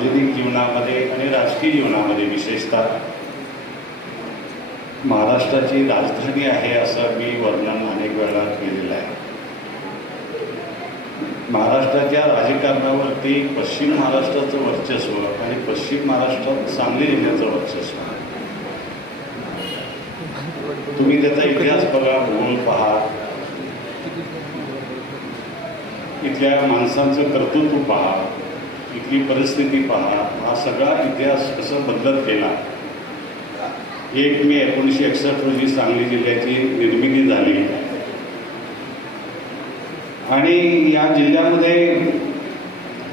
सार्वजनिक जीवनामध्ये आणि राजकीय जीवनामध्ये विशेषतः महाराष्ट्राची राजधानी आहे असं मी वर्णन अनेक वेळा केलेलं आहे. महाराष्ट्राच्या राजकारणावरती पश्चिम महाराष्ट्राचं वर्चस्व आणि पश्चिम महाराष्ट्रात सांगली जिल्ह्याचं वर्चस्व तुम्ही त्याचा इतिहास बघा भूगोल पहा. इथल्या माणसांचं कर्तृत्व पहा. इथली परिस्थिती पहा हा सगळा इतिहास कसं बदलत गेला? एक मे एकोणीसशे एकसष्ट रोजी सांगली जिल्ह्याची निर्मिती झाली. आणि या जिल्ह्यामध्ये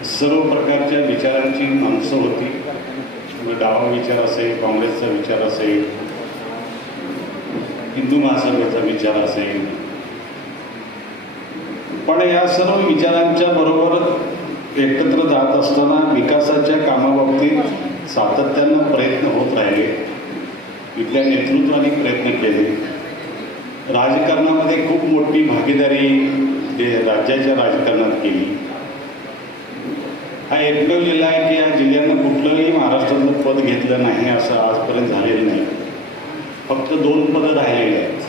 सर्व प्रकारच्या विचारांची माणसं होती. मग डावा विचार असेल काँग्रेसचा विचार असेल हिंदू महासभेचा विचार असेल. पण या सर्व विचारांच्या बरोबर एकत्र जात असताना विकासाच्या कामाबाबतीत सातत्यानं प्रयत्न होत राहिले. इथल्या नेतृत्वाने प्रयत्न केले. राजकारणामध्ये खूप मोठी भागीदारी ते राज्याच्या राजकारणात केली. हा एकमेव जिल्हा आहे की या जिल्ह्यानं कुठलंही महाराष्ट्रातलं पद घेतलं नाही असं आजपर्यंत झालेलं नाही. फक्त दोन पदं राहिलेली आहेत.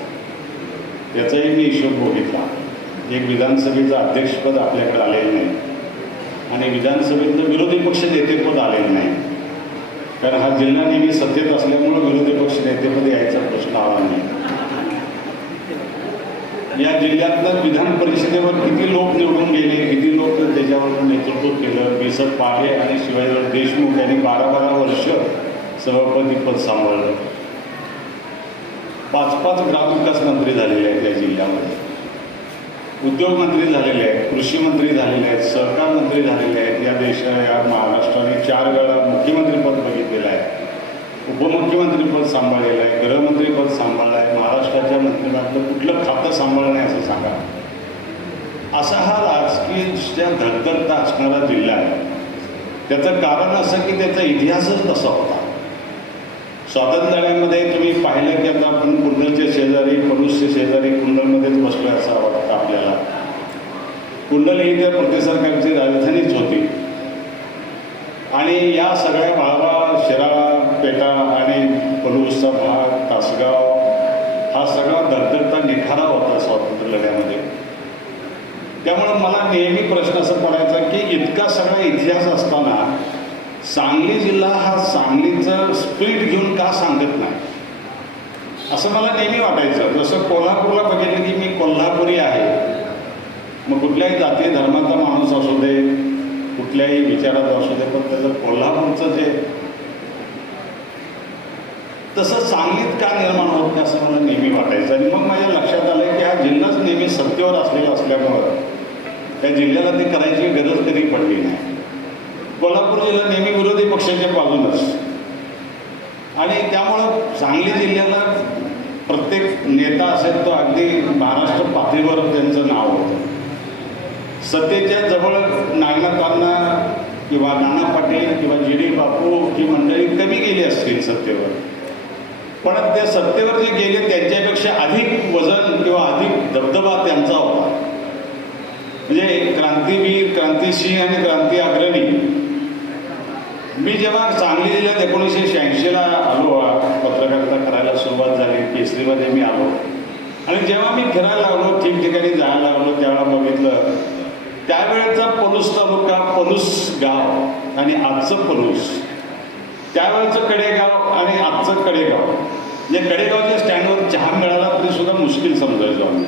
याचाही मी हिशोब बघितला. एक विधानसभेचं अध्यक्षपद आपल्याकडे आलेलं नाही. आणि विधानसभेतलं विरोधी पक्ष नेतेपद आलेलं नाही. कारण हा जिल्हा नेहमी सत्तेत असल्यामुळं विरोधी पक्ष नेतेपद यायचा प्रश्न आला नाही. या जिल्ह्यातनं विधान परिषदेवर किती लोक निवडून गेले किती लोक त्याच्यावर नेतृत्व केलं? बिसप पाडे आणि शिवाजीराव देशमुख यांनी बारा बारा वर्ष सभापती पद सांभाळलं. पाच पाच ग्रामविकास मंत्री झालेले आहेत या जिल्ह्यामध्ये. उद्योगमंत्री झालेले आहेत कृषी मंत्री झालेले आहेत सहकार मंत्री झालेले आहेत या देशा या महाराष्ट्राने चार वेळा मुख्यमंत्रीपद बघितलेलं आहे. उपमुख्यमंत्रीपद सांभाळलेलं आहे गृहमंत्रीपद सांभाळलं आहे महाराष्ट्राच्या मंत्रिमंडळातलं कुठलं खातं सांभाळलं आहे असं सांगा. असा हा राजकीय धडधडता असणारा जिल्हा आहे. त्याचं कारण असं की त्याचा इतिहासच तसा होता. स्वातंत्र्यामध्ये तुम्ही पाहिलं की आता आपण कुंडलच्या शेजारी पलूसच्या शेजारी कुंडलमध्येच बसलो असं वाटतं आपल्याला. कुंडल ही त्या प्रति सरकारची राजधानीच होती. आणि या सगळ्या भागा शिराळा पेटा आणि पलूसचा भाग तासगाव हा सगळा दगदगता निखारा होता स्वातंत्र्य लढ्यामध्ये त्यामुळं मला नेहमी प्रश्न असं पडायचा की इतका सगळा इतिहास असताना सांगली जिल्हा हा सांगलीचं स्पीड घेऊन का सांगत नाही? असं मला नेहमी वाटायचं. जसं कोल्हापूरला बघितलं की मी कोल्हापुरी आहे. मग कुठल्याही जाती धर्माचा माणूस असू दे कुठल्याही विचाराचा असू दे पण त्याचं कोल्हापूरचं जे तसं सांगलीत का निर्माण होत नाही असं मला नेहमी वाटायचं. आणि मग माझ्या लक्षात आलं की हा जिल्हाच नेहमी सत्तेवर असलेला असल्यामुळं त्या जिल्ह्याला ते करायची गरज कधी पडली नाही. कोल्हापूर जिल्हा नेहमी विरोधी पक्षाच्या बाजूनच आणि त्यामुळं सांगली जिल्ह्याला प्रत्येक नेता असेल तो अगदी महाराष्ट्र पातळीवर त्यांचं नाव होतं. सत्तेच्या जवळ नागनाथांना किंवा नाना पाटील किंवा जी डी बापू ही मंडळी कमी गेली असतील सत्तेवर. पण त्या सत्तेवर जे गेले त्यांच्यापेक्षा अधिक वजन किंवा अधिक दबदबा त्यांचा होता. म्हणजे क्रांतीवीर क्रांतिसिंह आणि क्रांती अग्रणी मी जेव्हा सांगली जिल्ह्यात एकोणीसशे शहाऐंशीला आलो पत्रकारिता करायला सुरुवात झाली केसरीमध्ये मी आलो. आणि जेव्हा मी फिरायला लागलो ठिकठिकाणी जायला लागलो त्यावेळेला बघितलं त्यावेळेचा पलूस तालुका पलूस गाव आणि आजचं पलूस. त्यावेळेचं कडेगाव आणि आजचं कडेगाव. म्हणजे कडेगावच्या स्टँडवर चहा मिळाला तरी सुद्धा मुश्किल समजायचो. आम्ही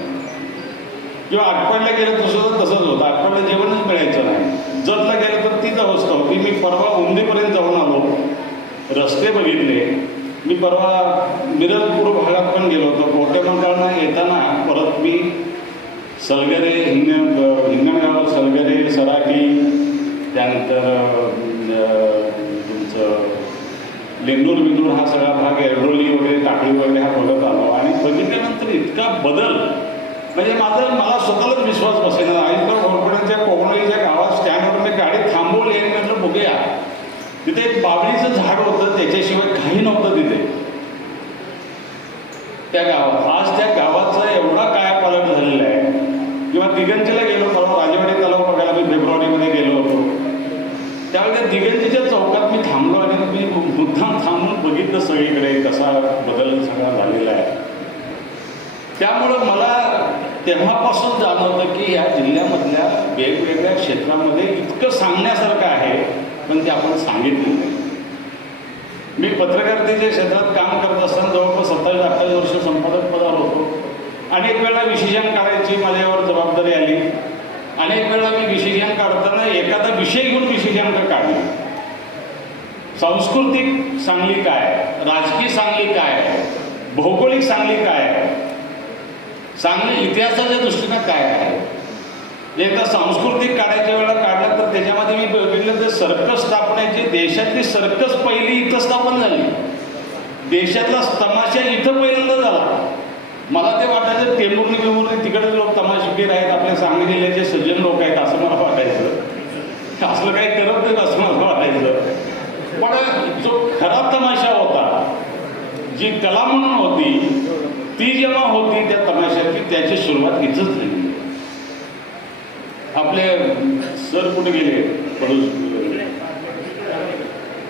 किंवा आठवडला गेलं तर सुद्धा तसंच होतं. आटपाडला जेवणच मिळायचं नाही. जतला गेलं तर तीच अवस्था होती मी परवा उमदेपर्यंत जाऊन आलो. रस्ते बघितले. मी परवा मिरजपूर भागात पण गेलो होतो. कोटेमंकाळनं येताना परत मी सलगरे हिंग हिंगणगाव सलगरे सराकी त्यानंतर तुमचं लेंडूर बिंदूर हा सगळा भाग एरडोली वगैरे टाकळी वगैरे हा बघत आलो. आणि बघितल्यानंतर इतका बदल. म्हणजे माझं मला स्वतःलाच विश्वास बसेना. आईकर घोरपड्यांच्या कोकणीच्या जवळ थांबवली म्हटलं बघूया. तिथे एक बाबळीचं झाड होतं त्याच्याशिवाय काही नव्हतं तिथे. त्या गावात. आज त्या गावाचा एवढा काय पालट झालेला आहे. किंवा दिगंजीला गेलो परवा राजवाडी तलाव बघायला मी फेब्रुवारीमध्ये गेलो होतो. त्यावेळी त्या दिगंजीच्या चौकात मुद्दाम थांबून बघितलं सगळीकडे कसा बदल सगळा झालेला आहे. त्यामुळं मला तेव्हापासून जाणवतं की या जिल्ह्यामधल्या वेगवेगळ्या क्षेत्रामध्ये इतकं सांगण्यासारखं आहे पण ते आपण सांगितलं नाही. मी पत्रकारितेच्या क्षेत्रात काम करत असताना जवळपास सत्तावीस अठ्ठावीस वर्ष संपादक पदावर होतो. अनेक वेळा विशेषण काढायची माझ्यावर जबाबदारी आली. अनेक वेळा मी विशेषण काढताना एखादा विषय घेऊन विशेषांक काढला. सांस्कृतिक सांगली काय? राजकीय सांगली काय? भौगोलिक सांगली काय? सांगली इतिहासाच्या दृष्टीनं काय आहे? एकदा सांस्कृतिक काढायच्या वेळा काढलं तर त्याच्यामध्ये मी बघितलं तर सर्कस स्थापण्याची देशातली सर्कस पहिली इथं स्थापन झाली. देशातला तमाशा इथं पहिल्यांदा झाला. मला ते वाटायचं टेंबुर्णी बिमुर्णी तिकडे लोक तमाशगीर आहेत आपल्या सांगली जिल्ह्याचे सज्जन लोक आहेत असं मला वाटायचं. असलं काही करत नाही असं मला वाटायचं. पण जो खरा तमाशा होता जी कला म्हणून होती ती जेव्हा होती त्या तमाशाची त्याची सुरुवात इथंच झाली. आपले सर कुठे गेले? पडू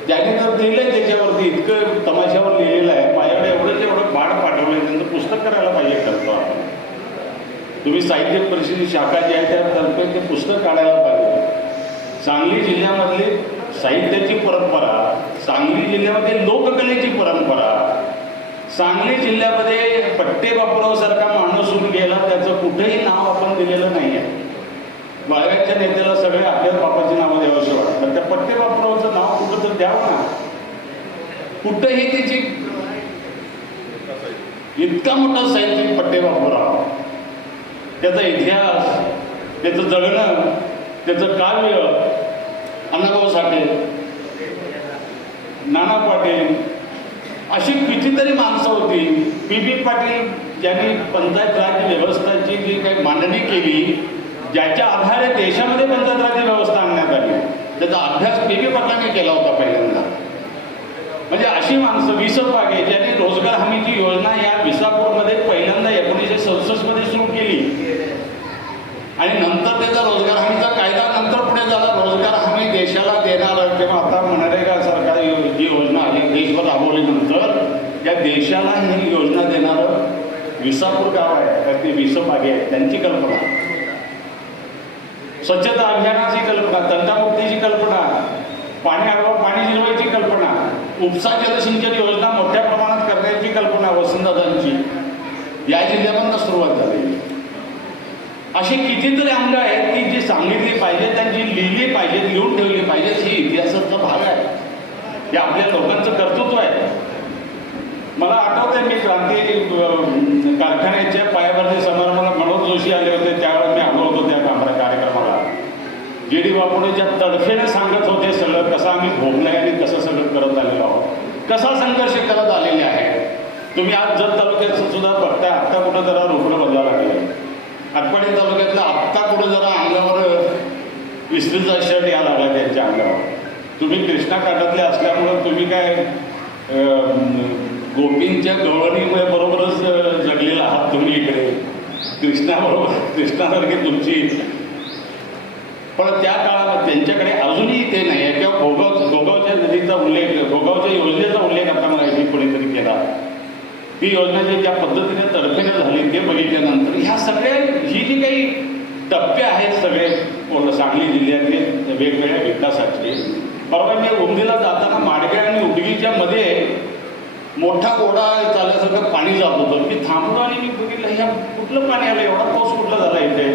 त्याने तर लिहिलंय त्याच्यावरती इतकं तमाशावर लिहिलेलं आहे. माझ्याकडे एवढं एवढं बाळ पाठवलंय त्यांचं पुस्तक करायला पाहिजे करतो आपण तुम्ही साहित्य परिषद शाखा जी आहे त्यातर्फे ते पुस्तक काढायला पाहिजे. सांगली जिल्ह्यामधली साहित्याची परंपरा सांगली जिल्ह्यामध्ये लोककलेची परंपरा सांगली जिल्ह्यामध्ये पट्टे बापूरावसारखा माणूस होऊन गेला त्याचं कुठेही नाव आपण दिलेलं नाही आहे बाळगाच्या नेत्याला सगळे आपल्याच बापाची नावं द्यावंशी वाटतात त्या पट्टे बापूरावचं नाव कुठं तर द्यावं ना? कुठंही त्याची इतका मोठा साहित्यिक पट्टे बापूराव. त्याचा इतिहास त्याचं जगणं त्याचं काव्य अण्णाभाऊ साठे नाना पाटील अशी कितीतरी माणसं होती. पी. बी पाटील ज्यांनी पंचायत राज व्यवस्थाची जी काही मांडणी केली ज्याच्या आधारे देशामध्ये पंचायत राज व्यवस्था आणण्यात आली. त्याचा अभ्यास पी. बी पाटलांनी केला होता पहिल्यांदा. म्हणजे अशी माणसं विसप बागे ज्यांनी रोजगार हमीची योजना या विसापूरमध्ये पहिल्यांदा एकोणीसशे सदुसष्टमध्ये सुरू केली. आणि नंतर त्याचा रोजगार हमीचा कायदा नंतर पुढे झाला रोजगार हमी देशाला देणारं किंवा आता मनरेगा सरकार यो- जी योजना आली देशभर राबवल्यानंतर या देशाला ही योजना देणारं विसापूर गाव आहे तर ते विसबागे आहे त्यांची कल्पना. स्वच्छता अभियानाची कल्पना तंटामुक्तीची कल्पना पाणी अभाव पाणी जिरवायची कल्पना उपसा जलसिंचन योजना मोठ्या प्रमाणात करण्याची कल्पना वसंतदादांची या जिल्ह्यामधनं सुरुवात झालेली. असे कितीतरी अंग आहेत की जी सांगितली पाहिजेत आणि जे लिहिली पाहिजेत लिहून ठेवली पाहिजेत हे इतिहासाचा भाग आहे. हे आपल्या लोकांचं कर्तृत्व आहे. मला आठवत आहे मी क्रांती कारखान्याच्या पायाभरणी समारंभाला मनोज जोशी आले होते. त्यावेळेला मी आलो होतो त्या कामरा कार्यक्रमाला. जे डी बापुडेच्या तडफेने सांगत होते सगळं कसं आम्ही भोगलंय आणि कसं सगळं करत आलेलो आहोत. कसा संघर्ष करत आलेले आहे तुम्ही आज जत तालुक्यात सुद्धा बघताय आत्ता कुठं जरा रुग्ण बदलावं लागले आटपाडी तालुक्यातला आत्ता कुठं जरा अंगावर विस्तृत शर्ट या लागला त्यांच्या अंगावर. तुम्ही कृष्णा काठातले असल्यामुळं तुम्ही काय गोपींच्या गवळणीमुळे बरोबरच जगलेला आहात तुम्ही इकडे. कृष्णाबरोबर कृष्णासारखी तुमची. पण त्या काळात त्यांच्याकडे अजूनही ते नाही आहे किंवा गोगाव गोगावच्या नदीचा उल्लेख गोगावच्या योजनेचा उल्लेख आता मला कोणीतरी केला. ती योजना जी ज्या पद्धतीने तडफेने झाली ते बघितल्यानंतर ह्या सगळ्या ही जी काही टप्पे आहेत सगळे सांगली जिल्ह्यातले वेगवेगळ्या विकासाचे परवा मी उमदीला जाताना माडगे आणि उडगीच्या मध्ये मोठा कोडा चालल्यासारखं पाणी जात होतं. मी थांबलो आणि मी बघितलं ह्या कुठलं पाणी आलं? एवढा पाऊस कुठला झाला इथे?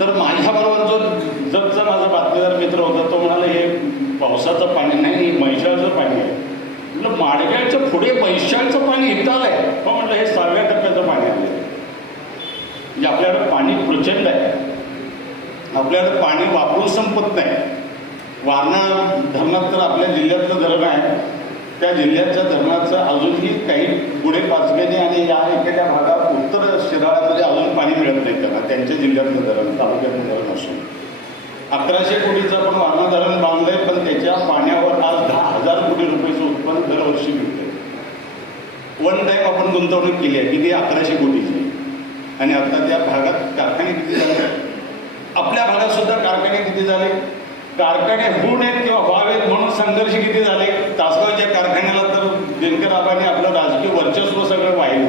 तर माझ्याबरोबर जो जगचा माझा बातमीदार मित्र होता तो म्हणाला हे पावसाचं पाणी नाही हे पाणी आहे. तर माडग्याचं पुढे पैशांचं पाणी इथं आलंय मग म्हटलं हे सहाव्या टप्प्याचं पाणी आलं म्हणजे आपल्याकडे पाणी प्रचंड आहे. आपल्याला पाणी वापरून संपत नाही. वारणा धरणात तर आपल्या जिल्ह्यातलं धरण आहे. त्या जिल्ह्याच्या धरणाचं अजूनही काही पुढे पाचगणी आणि या एखाद्या भागात उत्तर शिराळामध्ये अजून पाणी मिळत नाही. त्यांना त्यांच्या जिल्ह्यातलं धरण तालुक्यातलं धरण असून. अकराशे कोटीचं पण वारणा धरण बांधलंय पण त्याच्या पाण्यावर आज दहा हजार कोटी रुपयाचं उत्पन्न दरवर्षी मिळते वन टाईम आपण गुंतवणूक केली आहे किती? अकराशे कोटीची. आणि आता त्या भागात कारखाने किती झाले? आपल्या भागात सुद्धा कारखाने किती झाले? कारखाने होऊ नयेत किंवा व्हावेत म्हणून संघर्ष किती झाले? तासगावच्या कारखान्याला तर दिनकर आबाने आपलं राजकीय वर्चस्व सगळं वाहिलं.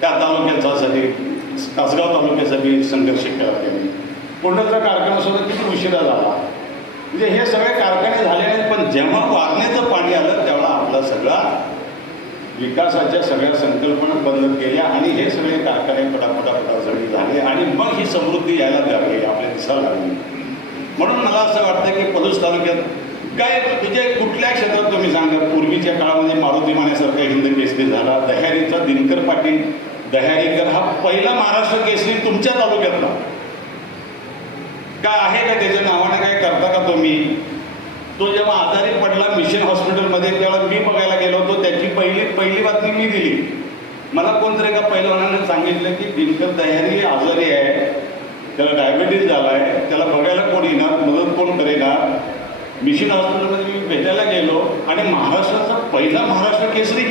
त्या तालुक्यासाठी तासगाव तालुक्यासाठी संघर्ष केला त्यांनी. पुण्याचा कारखाना सुद्धा किती उशिरा झाला? म्हणजे हे सगळे कारखाने झाले नाहीत पण जेव्हा वारणेचं पाणी आलं तेव्हा आपला सगळा विकासाच्या सगळ्या संकल्पना बंद केल्या आणि हे सगळे कारखाने पटापटा जळी झाले आणि मग ही समृद्धी यायला लागली आपल्या दिसायला लागली. म्हणून मला असं वाटतं की पलूस तालुक्यात काय म्हणजे कुठल्या क्षेत्रात तुम्ही सांगा पूर्वीच्या काळामध्ये मारुती मानेसारखा हिंद केसरी झाला दह्यारीचा दिनकर पाटील. दह्यारीकर हा पहिला महाराष्ट्र केसरी तुमच्या तालुक्यातला. काय आहे का त्याच्या नावाने काय करता का तुम्ही? तो जेव्हा आजारी पडला मिशन हॉस्पिटलमध्ये त्यावेळेला मी बघायला गेलो होतो त्याची पहिली पहिली बातमी मी दिली. मला कोणतरी एका पहिलवानाने सांगितलं की दिनकर दह्यानी आजारी आहे. त्याला डायबिटीज झाला आहे त्याला बघायला कोण येणार? मदत कोण करेणार? मिशन हॉस्पिटलमध्ये मी भेटायला गेलो आणि महाराष्ट्राचा पहिला महाराष्ट्र केसरी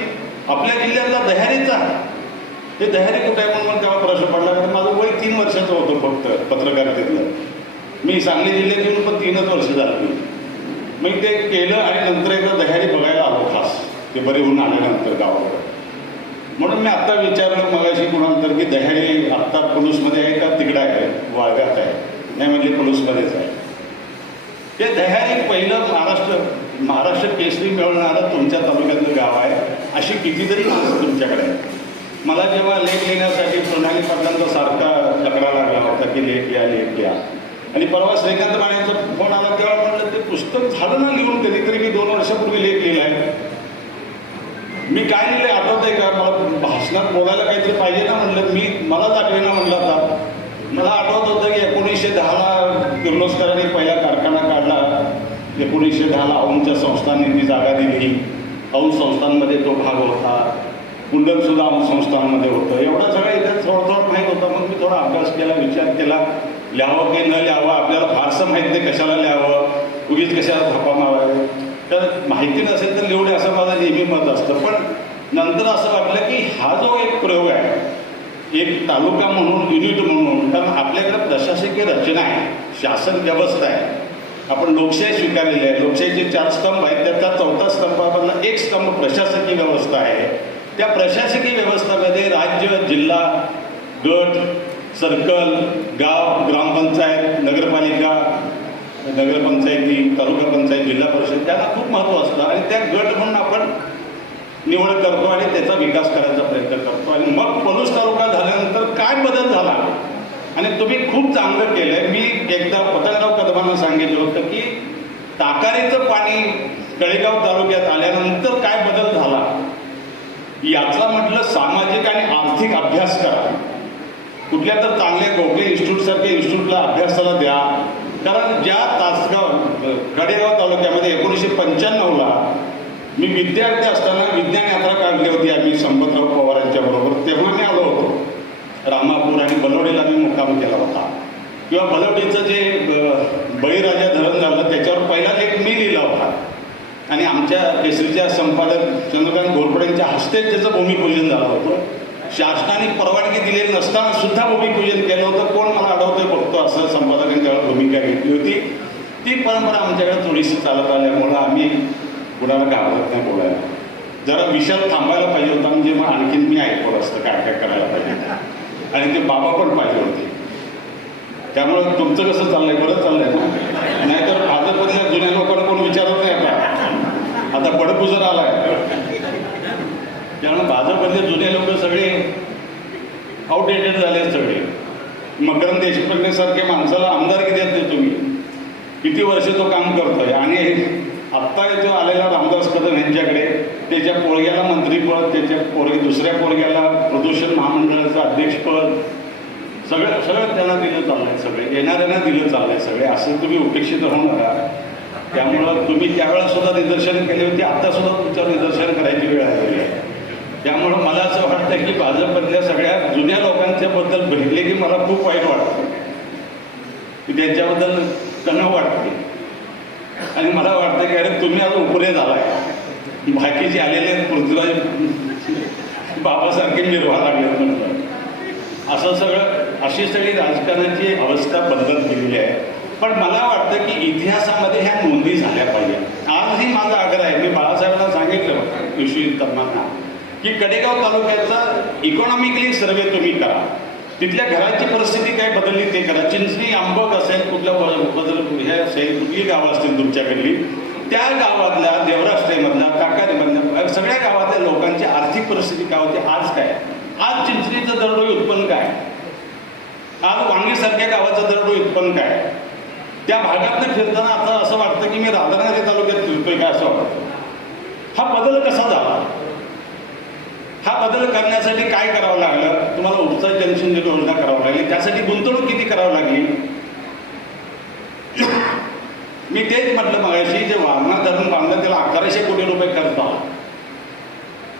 आपल्या जिल्ह्यातला दह्यारीचा ते दह्यारी कुठे आहे म्हणून मला तेव्हा प्रश्न पडला कारण माझं वय तीन वर्षाचं होतं फक्त पत्रकारितेतलं. मी सांगली जिल्ह्यात येऊन पण तीनच वर्ष झाली. मी ते केलं आणि नंतर एकदा दह्यारी बघायला आलो खास. ते बरे होऊन आल्यानंतर गावाकडे. म्हणून मी आत्ता विचारलं मगाशी कुणानंतर की दह्यारी आत्ता पलूसमध्ये आहे का तिकडे आहे? वाळव्यात आहे. नाही म्हणजे पलूसमध्येच आहे. ते दह्यारी पहिलं महाराष्ट्र महाराष्ट्र केसरी मिळवणारं तुमच्या तालुक्यातलं गाव आहे. अशी कितीतरी माणसं तुमच्याकडे मला जेव्हा लेख लिहिण्यासाठी प्रणाली पाटलांचा सारखा तक्रार लागला होता की लेख लिहा लेख लिहा. आणि परवा श्रीकांत मानेचा फोन आला तेव्हा म्हटलं ते पुस्तक झालं ना लिहून कधीतरी मी दोन वर्षापूर्वी लेख आहे. मी काय लिहिलंय आठवत आहे का? मला भाषणात बोलायला काहीतरी पाहिजे ना म्हणलं. मी मलाच दाखवेना म्हणलं आता. मला आठवत होतं की एकोणीसशे दहाला किर्लोस्करांनी पहिला कारखाना काढला. एकोणीसशे दहाला औंधच्या संस्थांनी ती जागा दिली. औंध संस्थांमध्ये तो भाग होता. कुंडलसुद्धा सुद्धा औंध संस्थांमध्ये होतं. एवढा सगळा इतिहास थोडं थोडं माहीत होता. मग मी थोडा अभ्यास केला विचार केला. लिहावं की न लिहावं आपल्याला फारसं माहीत नाही कशाला लिहावं उगीच कशाला थापा मारावे. तर माहिती नसेल तर लिहून असं माझं नेहमी मत असतं. पण नंतर असं वाटलं की हा जो एक प्रयोग आहे एक तालुका म्हणून युनिट म्हणून कारण आपल्याकडे प्रशासकीय रचना आहे शासन व्यवस्था आहे. आपण लोकशाही स्वीकारलेली आहे. लोकशाहीचे चार स्तंभ आहेत त्याचा चौथा स्तंभामधला एक स्तंभ प्रशासकीय व्यवस्था आहे. त्या प्रशासकीय व्यवस्थेमध्ये राज्य जिल्हा गट सर्कल गाव ग्रामपंचायत नगरपालिका नगरपंचायती तालुका पंचायत जिल्हा परिषद त्यांना खूप महत्त्व असतं. आणि त्या गट म्हणून आपण निवड करतो आणि त्याचा विकास करायचा प्रयत्न करतो. आणि मग पलूस तालुका झाल्यानंतर काय बदल झाला? आणि तुम्ही खूप चांगलं केलंय. मी एकदा पतंगराव कदमांना सांगितलं होतं की ताकारीचं पाणी कळेगाव तालुक्यात आल्यानंतर काय बदल झाला? याचा म्हटलं सामाजिक आणि आर्थिक अभ्यास करा. कुठल्या तर चांगल्या गोखले इन्स्टिट्यूटसारख्या इन्स्टिट्यूटला अभ्यासाला द्या. कारण ज्या तासगाव कडेगाव तालुक्यामध्ये एकोणीसशे पंच्याण्णवला मी विद्यार्थी असताना विज्ञान यात्रा काढली होती आम्ही संपतराव पवार यांच्याबरोबर तेव्हा मी आलो होतो. रामापूर आणि बलवडीला मी मुक्काम केला होता. किंवा बलवडीचं जे बळीराजा धरण झालं त्याच्यावर पहिला लेख मी लिहिला होता. आणि आमच्या केसरीच्या संपादक चंद्रकांत घोरपडेंच्या हस्ते त्याचं भूमिपूजन झालं होतं. शासनाने परवानगी दिलेली नसताना सुद्धा भूमिपूजन केलं होतं. कोण मला अडवतोय बघतो असं संपादकांनी त्यावेळेला भूमिका घेतली होती. ती परंपरा आमच्याकडे थोडीशी चालत आल्यामुळं आम्ही कुणाला घाबरत नाही बोलायला. जरा विषय थांबायला पाहिजे होता म्हणजे मग आणखीन मी ऐकवलं असतं काय काय करायला पाहिजे आणि ते बाबा पण पाहिजे होते. त्यामुळं तुमचं कसं चाललंय? बरं चाललंय ना? नाहीतर भाजपमधल्या जुन्या लोकांना कोण विचारत नाही आता. आता बडपूजर आलाय. त्यामुळे भाजपमधले जुने लोक सगळे आउटडेटेड झाले सगळे. मकरंद देशपांडेसारख्या माणसाला आमदारकी देत नाही तुम्ही? किती वर्ष तो काम करतोय? आणि आत्ता जो आलेला रामदास कदम यांच्याकडे त्याच्या पोळग्याला मंत्रीपद त्याच्या पोरग दुसऱ्या पोळग्याला प्रदूषण महामंडळाचं अध्यक्षपद सगळं सगळं त्यांना दिलं चाललंय सगळे. येणाऱ्यांना दिलं चाललं आहे सगळे. असं तुम्ही उपेक्षित राहू नका. त्यामुळं तुम्ही त्यावेळेला सुद्धा निदर्शन केली होती आत्तासुद्धा सुद्धा तुमच्यावर निदर्शन करायची वेळ आलेली आहे त्यामुळं मला असं वाटतं की भाजपमधल्या सगळ्या जुन्या लोकांच्या बद्दल भेटले की मला खूप वाईट वाटतं. की त्यांच्याबद्दल तणाव वाटते. आणि मला वाटतं की अरे तुम्ही आता उपरे झालाय. बाकीचे आलेले पृथ्वीराज बाबासारखे निर्वाह लागले म्हणतात असं सगळं अशी सगळी राजकारणाची अवस्था बदलत गेलेली आहे. पण मला वाटतं की इतिहासामध्ये ह्या नोंदी झाल्या पाहिजे आजही माझा आग्रह आहे. मी बाळासाहेबांना सांगितलं विश्वजित कर्मांना की कडेगाव तालुक्याचा इकॉनॉमिकली सर्वे तुम्ही करा. तिथल्या घराची परिस्थिती काय बदलली? ते करा चिंचणी आंबक असेल कुठल्या बदल हे असेल कुठली गावं असतील तुमच्याकडली त्या गावातल्या देवराष्ट्रेमधल्या काकारीमधल्या सगळ्या गावातल्या लोकांची आर्थिक परिस्थिती काय होती? आज काय? आज चिंचणीचं दरडोई उत्पन्न काय? आज वांगीसारख्या गावाचं दरडोई उत्पन्न काय? त्या भागातनं फिरताना आता असं वाटतं की मी राधानगरी तालुक्यात फिरतोय काय असं वाटतं? हा बदल कसा झाला? हा बदल करण्यासाठी काय करावं लागलं? तुम्हाला उपचार जंक्शन योजना करावं लागली. त्यासाठी गुंतवणूक किती करावी लागली? मी तेच म्हटलं मगाशी जे वारणा धरण बांधलं त्याला अकराशे कोटी रुपये खर्च आला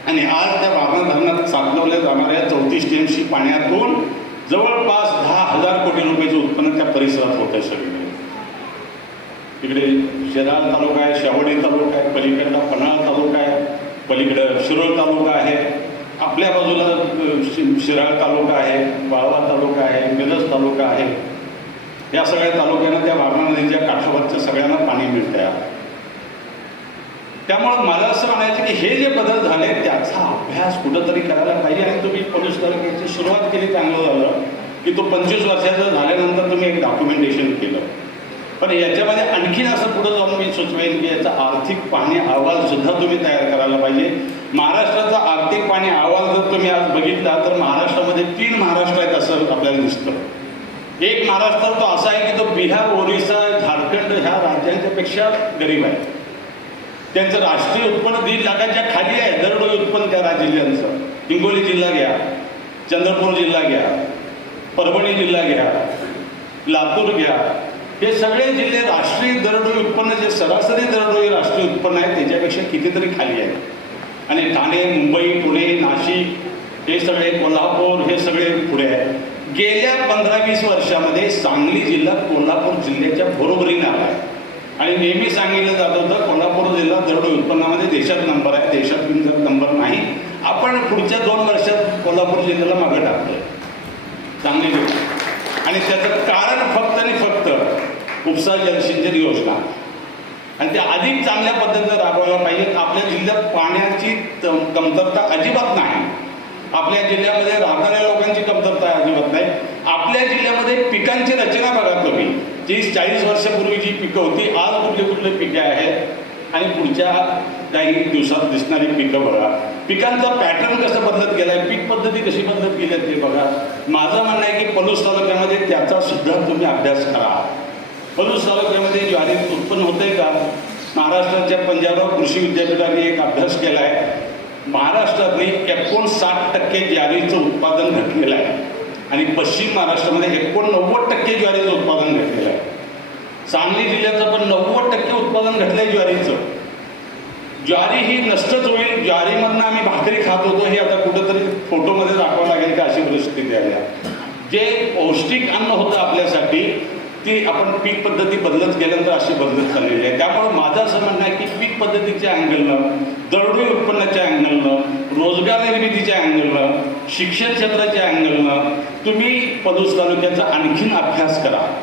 आणि आज त्या वारणा धरणात साठवल्या जाणाऱ्या चौतीस टीएमसी पाण्यातून जवळपास दहा हजार कोटी रुपयाचं उत्पन्न त्या परिसरात होतं सगळीकडे. तिकडे शेराळ तालुका आहे शेवडी तालुका आहे पलीकडला पन्हाळा तालुका आहे पलीकडं शिरोळ तालुका आहे. आपल्या बाजूला शि- शिराळ तालुका आहे वाळवा तालुका आहे मिरज तालुका आहे. या सगळ्या तालुक्यांना त्या वारणा नदीच्या काठावरच्या सगळ्यांना पाणी मिळतं आहे त्यामुळं मला असं म्हणायचं की हे जे बदल झाले त्याचा अभ्यास कुठंतरी करायला पाहिजे. आणि तुम्ही पोलीस तालुक्याची सुरुवात केली चांगलं झालं की तो पंचवीस वर्षाचा झाल्यानंतर तुम्ही एक डॉक्युमेंटेशन केलं. पण याच्यामध्ये आणखीन असं पुढं जाऊन मी सुचवेन की याचा आर्थिक पाणी अहवाल सुद्धा तुम्ही तयार करायला पाहिजे. महाराष्ट्राचा आर्थिक पाणी अहवाल जर तुम्ही आज बघितला तर महाराष्ट्रामध्ये तीन महाराष्ट्र आहेत असं आपल्याला दिसतं. एक महाराष्ट्र तो असा आहे की तो बिहार ओरिसा झारखंड ह्या राज्यांच्यापेक्षा गरीब आहे. त्यांचं राष्ट्रीय उत्पन्न दीड लाखाच्या खाली आहे दरडोई उत्पन्न त्या जिल्ह्यांचं हिंगोली जिल्हा घ्या चंद्रपूर जिल्हा घ्या परभणी जिल्हा घ्या लातूर घ्या. हे सगळे जिल्हे राष्ट्रीय दरडोई उत्पन्न जे सरासरी दरडोई राष्ट्रीय उत्पन्न आहे त्याच्यापेक्षा कितीतरी खाली आहे आणि ठाणे मुंबई पुणे नाशिक हे सगळे कोल्हापूर हे सगळे पुढे आहे गेल्या पंधरा वीस वर्षामध्ये सांगली जिल्हा कोल्हापूर जिल्ह्याच्या बरोबरीने आला आहे. आणि नेहमी सांगितलं जात होतं कोल्हापूर जिल्हा दरड उत्पन्नामध्ये देशात नंबर आहे देशात जर नंबर नाही. आपण पुढच्या दोन वर्षात कोल्हापूर जिल्ह्याला मागे टाकतोय. चांगली आणि त्याचं कारण फक्त आणि फक्त उपसा जलसिंचन योजना. आणि ते अधिक चांगल्या पद्धतीनं राबवायला पाहिजे आपल्या जिल्ह्यात पाण्याची कमतरता अजिबात नाही. आपल्या जिल्ह्यामध्ये राहणाऱ्या लोकांची कमतरता अजिबात नाही. आपल्या जिल्ह्यामध्ये पिकांची रचना बघा तुम्ही. तीस चाळीस वर्षापूर्वी जी पिकं होती आज कुठले कुठले पिके आहेत? आणि पुढच्या काही दिवसात दिसणारी पिकं बघा. पिकांचा पॅटर्न कसं बदलत गेलाय? पीक पद्धती कशी बदलत गेली आहे ते बघा. माझं म्हणणं आहे की पलूस तालुक्यामध्ये त्याचा सुद्धा तुम्ही अभ्यास करा. पलूस तालुक्यामध्ये ज्वारी उत्पन्न होतंय का? महाराष्ट्राच्या पंजाबराव कृषी विद्यापीठाने एक अभ्यास केला आहे महाराष्ट्रातली एकोणसाठ टक्के ज्वारीचं उत्पादन घटलेलं आहे. आणि पश्चिम महाराष्ट्रामध्ये एकोणनव्वद टक्के ज्वारीचं उत्पादन घटलेलं आहे. सांगली जिल्ह्याचं पण नव्वद टक्के उत्पादन घटलं आहे ज्वारीचं. ज्वारी ही नष्टच होईल. ज्वारीमधनं आम्ही भाकरी खात होतो हे आता कुठंतरी फोटोमध्ये दाखवावं लागेल का अशी परिस्थिती आली आहे. जे पौष्टिक अन्न होतं आपल्यासाठी ती आपण पीक पद्धती बदलत गेल्यानंतर अशी बदलत चाललेली आहे. त्यामुळे माझं असं म्हणणं आहे की पीक पद्धतीच्या अँगलनं दरडोई उत्पन्नाच्या अँगलनं रोजगार निर्मितीच्या अँगलनं शिक्षण क्षेत्राच्या अँगलनं तुम्ही पलूस तालुक्याचा आणखीन अभ्यास करा.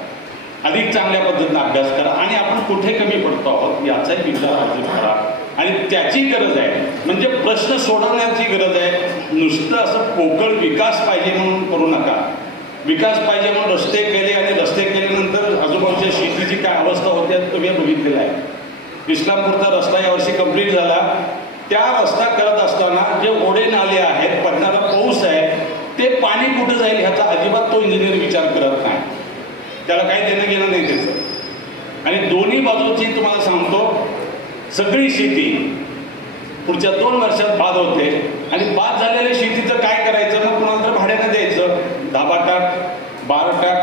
अधिक चांगल्या पद्धतीनं अभ्यास करा आणि आपण कुठे कमी पडतो आहोत याचाही विचार अर्जित करा. आणि त्याची गरज आहे. म्हणजे प्रश्न सोडवण्याची गरज आहे. नुसतं असं पोकळ विकास पाहिजे म्हणून करू नका. विकास पाहिजे म्हणून रस्ते केले आणि रस्ते केल्यानंतर आजूबाजूच्या शेतीची काय अवस्था होते तुम्ही बघितलेलं आहे. इस्लामपूरचा रस्ता यावर्षी कंप्लीट झाला. त्या रस्ता करत असताना जे ओढे नाले आहेत पडणारा पाऊस आहे ते पाणी कुठं जाईल ह्याचा अजिबात तो इंजिनियर विचार करत नाही. त्याला काही देणं घेणं नाही त्याचं. आणि दोन्ही बाजूची तुम्हाला सांगतो सगळी शेती पुढच्या दोन वर्षात बाद होते. आणि बाद झालेल्या शेतीचं काय करायचं? मग कुणाला तर भाड्यानं द्यायचं. धाबा टाक बार टाक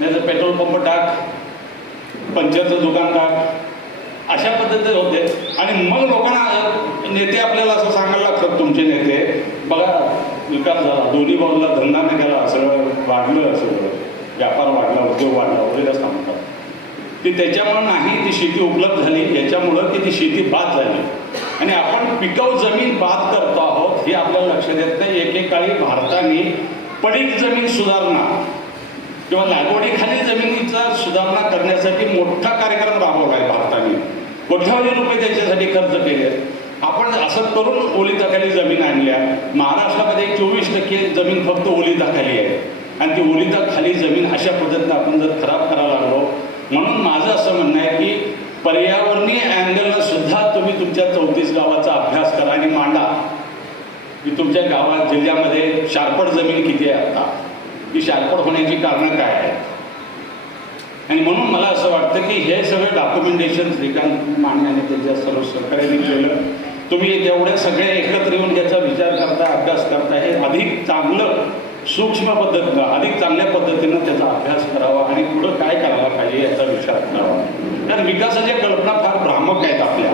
नाही तर पेट्रोल पंप टाक पंचरचं दुकान टाक. अशा पद्धतीने होते. आणि मग लोकांना नेते आपल्याला असं सांगायला लागतात तुमचे नेते बघा विकास झाला. दोन्ही बाजूला धंदा निघाला सगळं वाढलं सगळं. व्यापार वाढला उद्योग वाढला वगैरे असं म्हणतात ती त्याच्यामुळं नाही ती शेती उपलब्ध झाली. याच्यामुळं की ती शेती बाद झाली. आणि आपण पिकाऊ जमीन बाद करतो आहोत. हे आपल्याला लक्षात येत नाही. एकेकाळी भारताने पडीक जमीन सुधारणा किंवा लागवडीखाली जमिनीचा सुधारणा करण्यासाठी मोठा कार्यक्रम राबवला आहे भारताने. कोट्यावधी रुपये त्याच्यासाठी खर्च केले. आपण असं करून ओली दाखाली जमीन आणल्या. महाराष्ट्रामध्ये चोवीस टक्के जमीन फक्त ओली दाखाली आहे. आणि ती ओली ओलिताखाली जमीन अशा पद्धतीनं आपण जर खराब करायला लागलो म्हणून माझं असं म्हणणं आहे की पर्यावरणीय अँगलनं सुद्धा तुम्ही तुमच्या चौतीस गावाचा अभ्यास करा आणि मांडा. की तुमच्या गावात जिल्ह्यामध्ये शारपट जमीन किती आहे आता? ही शारपट होण्याची कारणं काय आहेत? आणि म्हणून मला असं वाटतं की हे सगळे डॉक्युमेंटेशन श्रीकांत माने आणि त्यांच्या सर्व सरकारने केलं. तुम्ही तेवढे सगळे एकत्र येऊन त्याचा विचार करता अभ्यास करता हे अधिक चांगलं सूक्ष्म पद्धतीनं अधिक चांगल्या पद्धतीनं त्याचा अभ्यास करावा आणि पुढं काय करायला पाहिजे याचा विचार करावा. कारण विकासाच्या कल्पना फार भ्रामक आहेत आपल्या.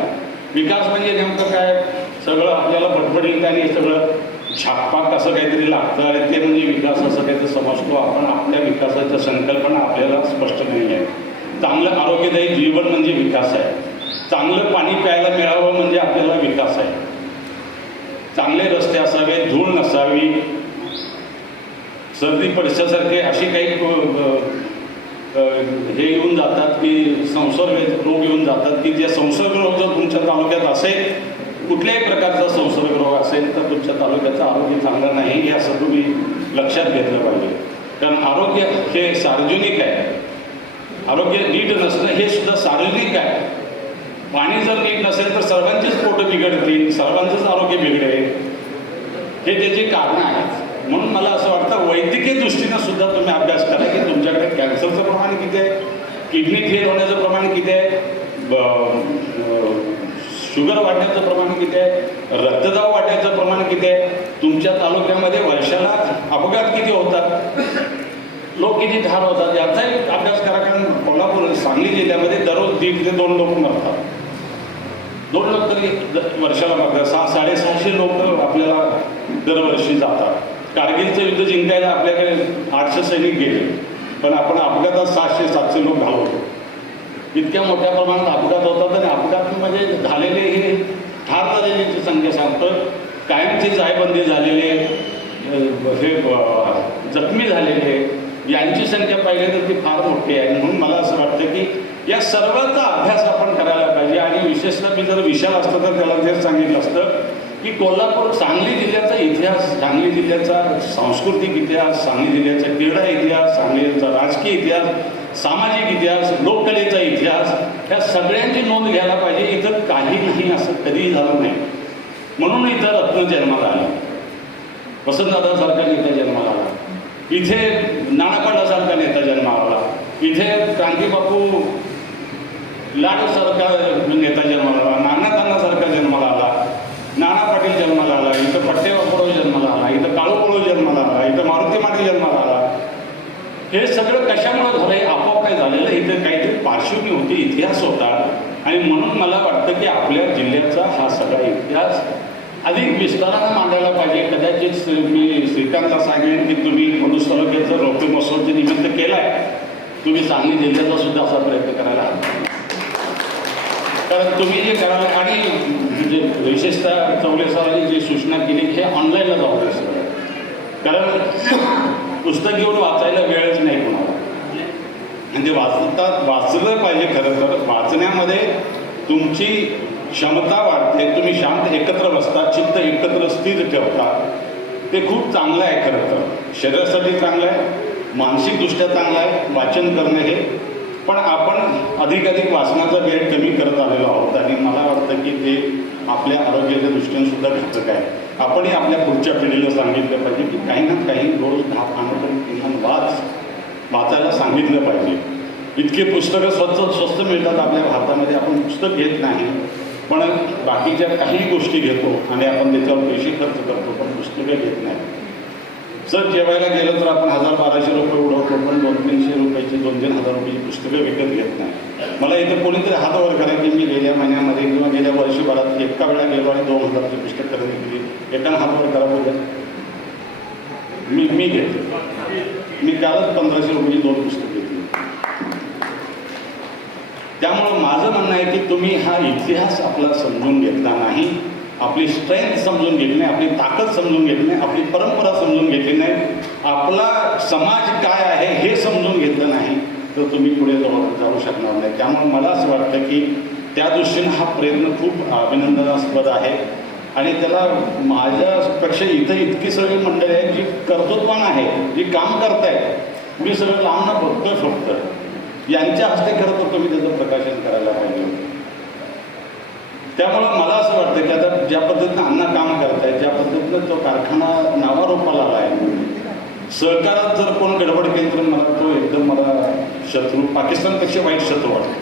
विकास म्हणजे नेमकं काय? सगळं आपल्याला बडबडीत आणि सगळं झाकपाक असं काहीतरी लागतं आणि ते म्हणजे विकास असं काहीतरी समजतो. आपण आपल्या विकासाच्या संकल्पना आपल्याला स्पष्ट नाही आहे चांगलं आरोग्यदायी जीवन म्हणजे विकास आहे. चांगलं पाणी प्यायला मिळावं म्हणजे आपल्याला विकास आहे. चांगले रस्ते असावे धूळ नसावी. सर्दी पडशासारखे अशी काही हे येऊन जातात की संसर्ग रोग येऊन जातात की जे संसर्ग रोग जर तुमच्या तालुक्यात असेल कुठल्याही प्रकारचा संसर्ग रोग असेल तर तुमच्या तालुक्याचं आरोग्य चांगलं नाही हे असं तुम्ही लक्षात घेतलं पाहिजे. कारण आरोग्य हे सार्वजनिक आहे. आरोग्य नीट नसणं हे सुद्धा सार्वजनिक आहे. पाणी जर नीट नसेल तर सर्वांचीच पोटं बिघडतील सर्वांचंच आरोग्य बिघडेल. हे त्याची कारणं आहेत. म्हणून मला असं वाटतं वैद्यकीय दृष्टीनं सुद्धा तुम्ही अभ्यास करा की तुमच्याकडे कॅन्सरचं प्रमाण किती आहे? किडनी फेल होण्याचं प्रमाण किती आहे? ब- शुगर वाढण्याचं प्रमाण किती आहे? रक्तदाब वाढण्याचं प्रमाण किती आहे? तुमच्या तालुक्यामध्ये वर्षाला अपघात किती होतात? लोक किती ठार होतात? याचाही अभ्यास करा कारण कोल्हापूर सांगली जिल्ह्यामध्ये दररोज दीड ते दोन लोक मरतात. दोन लोक तरी वर्षाला बघा सहा साडेसहाशे लोक आपल्याला दरवर्षी जातात. कारगिलचं युद्ध जिंकायला आपल्याकडे आठशे सैनिक गेले. पण आपण अपघातात सहाशे सातशे लोक घालवतो इतक्या मोठ्या प्रमाणात अपघात होतात आणि अपघातामध्ये म्हणजे झालेले हे ठार झालेल्यांची संख्या सांगतं. कायमची जायबंदी झालेले हे जखमी झालेले यांची संख्या पाहिली तर ती फार मोठी आहे. म्हणून मला असं वाटतं की या सर्वांचा अभ्यास आपण करायला पाहिजे. आणि विशेषतः मी जर विशाल असतं तर त्याला तेच सांगितलं असतं की कोल्हापूर सांगली जिल्ह्याचा इतिहास सांगली जिल्ह्याचा सांस्कृतिक इतिहास सांगली जिल्ह्याचा क्रीडा इतिहास सांगली जिल्ह्याचा राजकीय इतिहास सामाजिक इतिहास लोककलेचा इतिहास ह्या सगळ्यांची नोंद घ्यायला पाहिजे. इथं काही नाही असं कधीही झालं नाही. म्हणून इथं रत्न जन्माला आले. वसंतदादासारखा नेता जन्माला आला. इथे नाणाकांडासारखा नेता जन्माला आला. इथे क्रांतीबापू लाडसारखा नेता जन्माला आला नाना पाटील जन्माला आला इथं पट्टेबापुराव जन्माला आला इथं काळूपुळू जन्माला आला इथं मारुती माटी जन्माला आला हे सगळं कशामुळे झालं आहे आपोआप काय झालेलं इथं काहीतरी पार्श्वभूमी होती इतिहास होता. आणि म्हणून मला वाटतं की आपल्या जिल्ह्याचा हा सगळा इतिहास अधिक विस्तारानं मांडायला पाहिजे. कदाचित मी श्रीकांतला सांगेन की तुम्ही मनुष्य तालुक्याचं रौप्य महोत्सवचे निमित्त केलाय. तुम्ही सांगली जिल्ह्याचा सुद्धा असा प्रयत्न करायला तर कारण तुम्ही जे कराल आणि म्हणजे विशेषतः चौले सरांनी जी सूचना केली हे ऑनलाईनला जाऊ सगळं. कारण पुस्तक घेऊन वाचायला वेळच म्हणजे आणि ते वाचतात वाचलं पाहिजे खरं तर. वाचण्यामध्ये तुमची क्षमता वाढते तुम्ही शांत एकत्र बसता चित्त एकत्र स्थिर ठेवता. ते खूप चांगलं आहे खरं तर. शरीरासाठी चांगलं आहे मानसिकदृष्ट्या चांगलं आहे वाचन करणं हे. पण आपण अधिकाधिक वाचनाचा वेळ कमी करत आलेलो आहोत आणि मला वाटतं की ते आपल्या आरोग्याच्या दृष्टीने सुद्धा घातक आहे. आपणही आपल्या पुढच्या पिढीला सांगितलं पाहिजे की काही ना काही रोज दहा पानं तरी किमान वाच वाचायला सांगितलं पाहिजे. इतके पुस्तकं स्वच्छ स्वस्त मिळतात आपल्या भारतामध्ये आपण पुस्तक घेत नाही. पण बाकीच्या काही गोष्टी घेतो आणि आपण त्याच्यावर पैसे खर्च करतो पण पुस्तकं घेत नाही. जर जेवायला गेलं तर आपण हजार बाराशे रुपये उडवतो पण दोन तीनशे रुपयाची दोन तीन हजार रुपयाची पुस्तकं विकत घेत नाही. मला इथं कोणीतरी हात वर करा की मी गेल्या महिन्यामध्ये किंवा गेल्या वर्षभरात एका वेळा गेलो आणि दोन हजारची पुस्तक खरेदी केली. एकानं हात वर करा बोलत मी मी घेतो. मी कालच पंधराशे रुपयाची दोन पुस्तकं त्यामुळं माझं म्हणणं आहे की तुम्ही हा इतिहास आपला समजून घेतला नाही. आपली स्ट्रेंथ समजून घेतली नाही आपली ताकद समजून घेतली नाही आपली परंपरा समजून घेतली नाही. आपला समाज काय आहे हे समजून घेतलं नाही. तर तुम्ही पुढे जाऊ जाऊ शकणार नाही. त्यामुळे मला असं वाटतं की त्या दृष्टीनं हा प्रयत्न खूप अभिनंदनास्पद आहे. आणि त्याला माझ्यापेक्षा इथं इतकी सगळी मंडळी आहेत जी कर्तृत्वान आहे जी काम करत आहेत मी सगळं लांबनं बघतोय फक्त. यांच्या हस्ते खरं तर तुम्ही त्याचं प्रकाशन करायला पाहिजे. त्यामुळं मला असं वाटतं की आता ज्या पद्धतीनं अण्णा काम करतायत ज्या पद्धतीनं तो कारखाना नावारूपाला आला आहे सहकारात जर कोण गडबड केली तर मला तो एकदम मला शत्रू पाकिस्तानपेक्षा वाईट शत्रू वाटतो.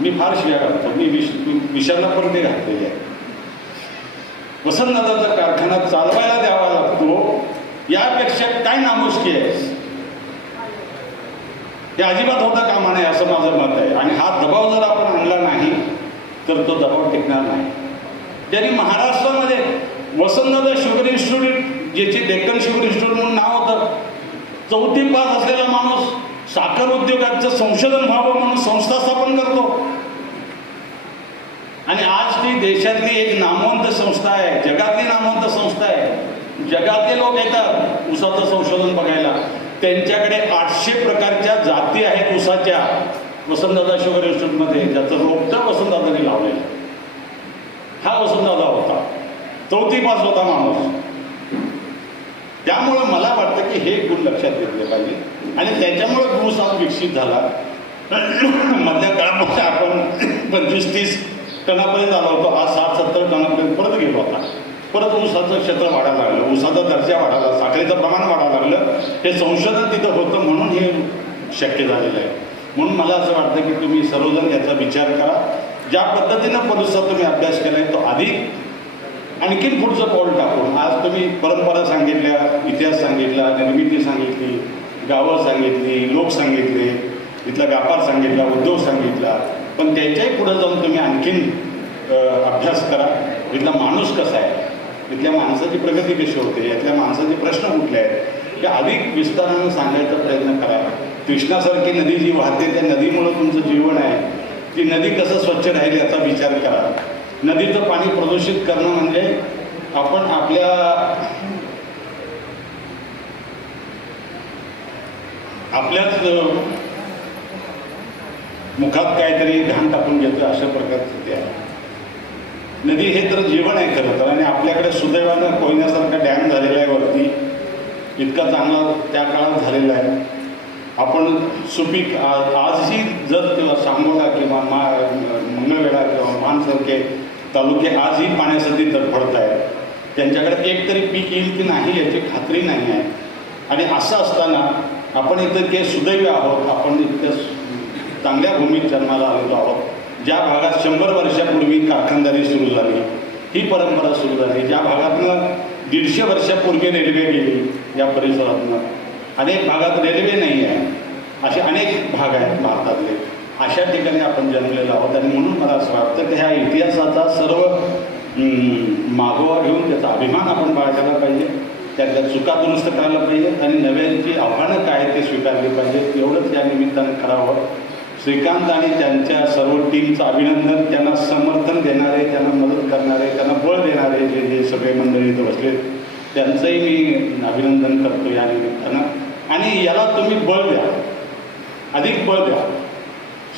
मी फार शिया घालतो. मी विष विषाला पण ते घातलेली आहे. वसंतदादाचा कारखाना चालवायला द्यावा लागतो. यापेक्षा काय नामुष्की आहे? हे अजिबात होता कामा नये असं माझं मत आहे. आणि हा दबाव जर आपण आणला नाही तर तो दबाव टिकणार नाही. त्यांनी महाराष्ट्रामध्ये वसंतदादा शुगर इन्स्टिट्यूट ज्याचे डेक्कन शुगर इन्स्टिट्यूट म्हणून नाव होतं चौथी पास असलेला माणूस साखर उद्योगाचं संशोधन व्हावं म्हणून संस्था स्थापन करतो. आणि आज ती देशातली एक नामवंत संस्था आहे जगातली नामवंत संस्था आहे. जगातले लोक येतात उसाचं संशोधन बघायला. त्यांच्याकडे आठशे प्रकारच्या जाती आहेत उसाच्या. वसंतदादा शुगर इन्स्टिट्यूटमध्ये ज्याचं रोपटं वसंतदादाने लावलेलं. हा वसंतदादा होता. चौथी पास होता माणूस. त्यामुळं मला वाटतं की हे गुण लक्षात घेतले पाहिजे. आणि त्याच्यामुळे ऊस विकसित झाला. मधल्या काळामध्ये आपण पंचवीस तीस टनापर्यंत आलो होतो. आज साठ सत्तर टनापर्यंत परत गेलो होता परत ऊसाचं क्षेत्र वाढायला लागलं. ऊसाचा दर्जा वाढायला साखरेचं प्रमाण वाढायला लागलं. हे संशोधन तिथं होतं म्हणून हे शक्य झालेलं आहे. म्हणून मला असं वाटतं की तुम्ही सर्वजण याचा विचार करा. ज्या पद्धतीनं परीक्षा तुम्ही अभ्यास केला आहे तो अधिक आणखीन पुढचं पाऊल टाकून. आज तुम्ही परंपरा सांगितल्या इतिहास सांगितला निर्मिती सांगितली गावं सांगितली लोक सांगितले इथला व्यापार सांगितला उद्योग सांगितला. पण त्याच्याही पुढे जाऊन तुम्ही आणखीन अभ्यास करा. इथला माणूस कसा आहे? इथल्या माणसाची प्रगती कशी होते? यातल्या माणसाचे प्रश्न कुठले आहेत? हे अधिक विस्तारानं सांगायचा प्रयत्न करा. कृष्णासारखी नदी जी वाहते त्या नदीमुळं तुमचं जीवन आहे. ती नदी कसं स्वच्छ राहील याचा विचार करा. नदीचं पाणी प्रदूषित करणं म्हणजे आपण आपल्या आपल्याच मुखात काहीतरी घाण टाकून घेतो अशा प्रकारचं ते आहे. नदी हे तर जीवन आहे खरं तर. आणि आपल्याकडे सुदैवानं कोयन्यासारखा डॅम झालेला आहे वरती. इतका चांगला त्या काळात झालेला आहे. आपण सुपीक आजही जर किंवा सांगोला किंवा मा मंगळवेढा किंवा मानसारखे तालुके आजही पाण्यासाठी तडफडत आहेत. त्यांच्याकडे एक तरी पीक येईल की नाही याची खात्री नाही आहे. आणि असं असताना आपण इथं के सुदैवी आहोत आपण इतक्या चांगल्या भूमीत जन्माला आलेलो आहोत. ज्या भागात शंभर वर्षापूर्वी कारखानदारी सुरू झाली ही परंपरा सुरू झाली. ज्या भागातनं दीडशे वर्षापूर्वी रेल्वे गेली या परिसरातनं. अनेक भागात रेल्वे नाही आहे. असे अनेक भाग आहेत भारतातले. अशा ठिकाणी आपण जन्मलेलो आहोत आणि म्हणून मला असं वाटतं की ह्या इतिहासाचा सर्व मागोवा घेऊन त्याचा अभिमान आपण बाळगायला पाहिजे. त्यातल्या चुका दुरुस्त करायला पाहिजे आणि नव्यांची आव्हानं काय आहेत ते स्वीकारली पाहिजेत. एवढंच या निमित्तानं करावं. श्रीकांत आणि त्यांच्या सर्व टीमचं अभिनंदन त्यांना समर्थन देणारे त्यांना मदत करणारे त्यांना बळ देणारे जे जे सगळे मंडळी इथं बसले त्यांचंही मी अभिनंदन करतो या निमित्तानं. आणि याला तुम्ही बळ द्या. अधिक बळ द्या.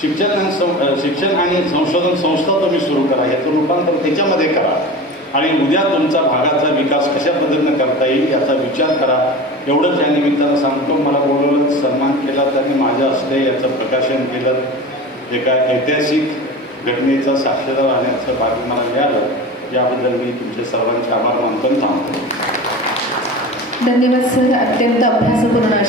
शिक्षण आणि सं शिक्षण आणि संशोधन संस्था तुम्ही सुरू करा. याचं रूपांतर त्याच्यामध्ये करा. आणि उद्या तुमचा भागाचा विकास कशा पद्धतीनं करता येईल याचा विचार करा. एवढंच या निमित्तानं सांगतो मला बोलवलं सन्मान केला त्यांनी माझ्या हस्ते याचं प्रकाशन केलं. एका ऐतिहासिक घटनेचा साक्षीदार राहण्याचं भाग्य मला मिळालं याबद्दल मी तुमचे सर्वांचे आभार मानतो थांबतो. धन्यवाद सर. अत्यंत अभ्यासपूर्ण